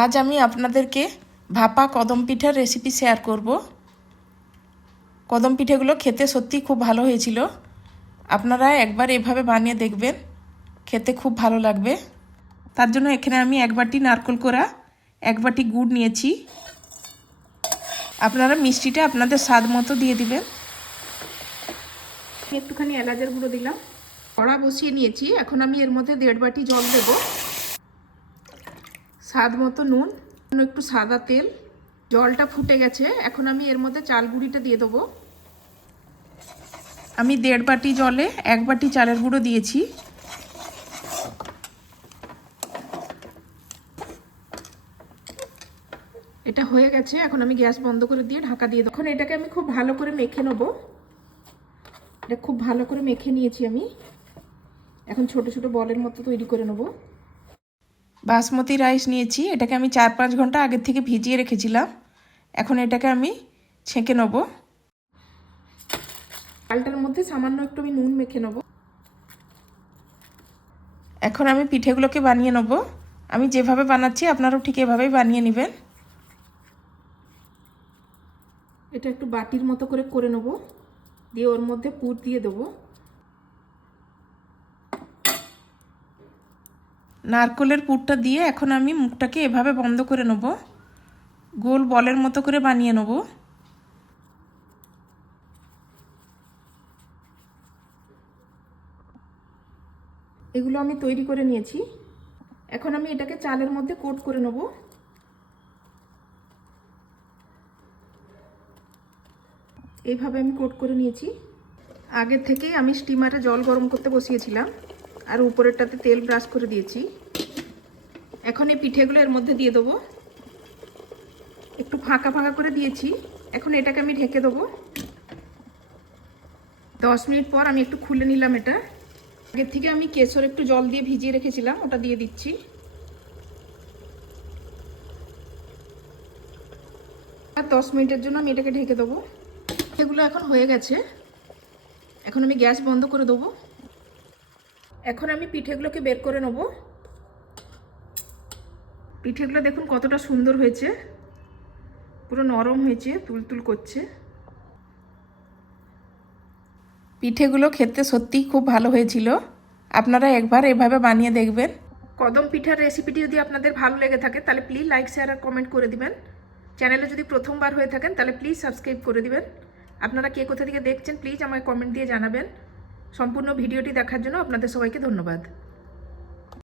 আজ আমি আপনাদেরকে ভাপা কদম পিঠার রেসিপি শেয়ার করব। কদম পিঠেগুলো খেতে সত্যি খুব ভালো হয়েছিল। আপনারা একবার এভাবে বানিয়ে দেখবেন, খেতে খুব ভালো লাগবে। তার জন্য এখানে আমি 1 বাটি নারকেল কোড়া, 1 বাটি গুড় নিয়েছি। আপনারা মিষ্টিটা আপনাদের স্বাদ মতো দিয়ে দিবেন। একটুখানি এলাচের গুঁড়ো দিলাম। কড়া বসিয়ে নিয়েছি, এখন আমি এর মধ্যে 1.5 বাটি জল দেব, স্বাদ মতো নুন, একটু সাদা তেল। জলটা ফুটে গেছে, এখন আমি এর মধ্যে চাল গুঁড়িটা দিয়ে দেবো। আমি 1.5 বাটি জলে 1 বাটি চালের গুঁড়ো দিয়েছি। এটা হয়ে গেছে, এখন আমি গ্যাস বন্ধ করে দিয়ে ঢাকা দিয়ে দেবো। এখন এটাকে আমি খুব ভালো করে মেখে নেব। এটা খুব ভালো করে মেখে নিয়েছি আমি। এখন ছোট ছোট বলের মতো তৈরি করে নেব। বাসমতি রাইস নিয়েছি, এটাকে আমি 4-5 ঘন্টা আগের থেকে ভিজিয়ে রেখেছিলাম। এখন এটাকে আমি ছেঁকে নেব। চালটার মধ্যে সামান্য একটু আমি নুন মেখে নেব। এখন আমি পিঠেগুলোকে বানিয়ে নেব। আমি যেভাবে বানাচ্ছি আপনারাও ঠিক এভাবেই বানিয়ে নেবেন। এটা একটু বাটির মতো করে নেব, দিয়ে ওর মধ্যে পুর দিয়ে দেবো। নারকেলের পুরটা দিয়ে এখন আমি মুখটাকে এভাবে বন্ধ করে নেব, গোল বলের মতো করে বানিয়ে নেব। এগুলো আমি তৈরি করে নিয়েছি। এখন আমি এটাকে চালের মধ্যে কোট করে নেব। এইভাবে আমি কোট করে নিয়েছি। আগে থেকেই আমি স্টিমারে জল গরম করতে বসিয়েছিলাম, আর উপরেরটাতে তেল ব্রাশ করে দিয়েছি। এখন এই পিঠেগুলো এর মধ্যে দিয়ে দেবো। একটু ফাঁকা ফাঁকা করে দিয়েছি। এখন এটাকে আমি ঢেকে দেবো। 10 মিনিট পর আমি একটু খুলে নিলাম। এটা আগের থেকে আমি কেশর একটু জল দিয়ে ভিজিয়ে রেখেছিলাম, ওটা দিয়ে দিচ্ছি। আর 10 মিনিটের জন্য আমি এটাকে ঢেকে দেবো। এগুলো এখন হয়ে গেছে, এখন আমি গ্যাস বন্ধ করে দেবো। এখন আমি পিঠেগুলোকে বের করে নেব। পিঠেগুলো দেখুন কতটা সুন্দর হয়েছে, পুরো নরম হয়েছে, তুলতুল করছে। পিঠেগুলো খেতে সত্যিই খুব ভালো হয়েছিল। আপনারা একবার এভাবে বানিয়ে দেখবেন। কদম পিঠার রেসিপিটি যদি আপনাদের ভালো লেগে থাকে তাহলে প্লিজ লাইক, শেয়ার আর কমেন্ট করে দিবেন। চ্যানেলে যদি প্রথমবার হয়ে থাকেন তাহলে প্লিজ সাবস্ক্রাইব করে দিবেন। আপনারা কে কোথা থেকে দেখছেন প্লিজ আমায় কমেন্ট দিয়ে জানাবেন। সম্পূর্ণ ভিডিওটি দেখার জন্য আপনাদের সবাইকে ধন্যবাদ।